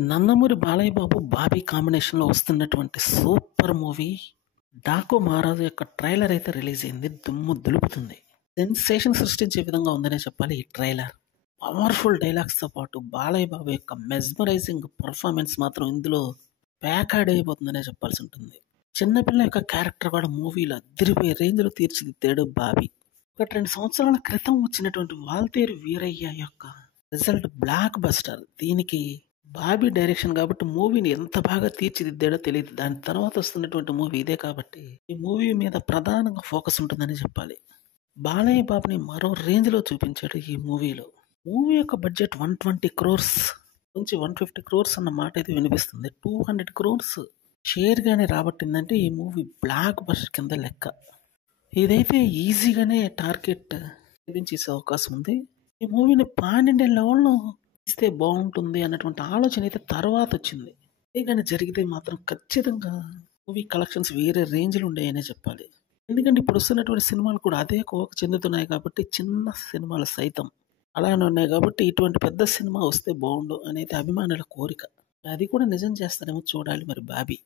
నందమూరి బాలయ్య బాబు, బాబీ కాంబినేషన్‌లో వస్తున్నటువంటి super movie 'Daaku మహారాజు' యొక్క ట్రైలర్ అయితే రిలీజ్ అయింది. దుమ్ము దులుపుతుంది. సెన్సేషన్ సృష్టించే విధంగా ఉందనే చెప్పాలి ఈ ట్రైలర్. పవర్‌ఫుల్ డైలాగ్స్‌తో పాటు బాలయ్య బాబు యొక్క మెస్మరైజింగ్ పెర్ఫార్మెన్స్ మాత్రం ఇందులో ప్యాకాడ్ అయిపోతుందనే చెప్పాల్సి ఉంటుంది. చిన్నపిల్ల యొక్క క్యారెక్టర్ కూడా మూవీలో అదిరిపోయే రేంజ్‌లో తీర్చిదిద్దాడు బాబీ. 2 సంవత్సరాల క్రితం వచ్చినటువంటి 'వాల్తేరు వీరయ్య' యొక్క రిజల్ట్ బ్లాక్ బస్టర్. దీనికి బాబీ డైరెక్షన్ కాబట్టి మూవీని ఎంత బాగా తీర్చిదిద్దాడో తెలియదు. దాని తర్వాత వస్తున్నటువంటి మూవీ ఇదే కాబట్టి ఈ మూవీ మీద ప్రధానంగా ఫోకస్ ఉంటుందని చెప్పాలి. బాలయ్య బాబుని మరో రేంజ్‌లో చూపించాడు ఈ మూవీలో. మూవీ యొక్క బడ్జెట్ 120 క్రోర్స్ నుంచి 150 క్రోర్స్ అన్న మాట అయితే వినిపిస్తుంది. 200 క్రోర్స్ షేర్‌గానే రాబట్టిందంటే ఈ మూవీ బ్లాక్ బస్టర్ కింద లెక్క. ఇదైతే ఈజీగానే టార్గెట్ విధించేసే అవకాశం ఉంది. ఈ మూవీని పాన్ ఇండియన్ లెవెల్‌లో ఇస్తే బాగుంటుంది అన్నటువంటి ఆలోచన అయితే తర్వాత వచ్చింది. అదే కానీ జరిగితే మాత్రం ఖచ్చితంగా మూవీ కలెక్షన్స్ వేరే రేంజ్‌లో ఉండేయనే చెప్పాలి. ఎందుకంటే ఇప్పుడు వస్తున్నటువంటి సినిమాలు కూడా అదే కోవకు చెందుతున్నాయి కాబట్టి చిన్న సినిమాలు సైతం అలానే ఉన్నాయి కాబట్టి ఇటువంటి పెద్ద సినిమా వస్తే బాగుండు అనేది అభిమానుల కోరిక. అది కూడా నిజం చేస్తారేమో చూడాలి మరి బాబీ.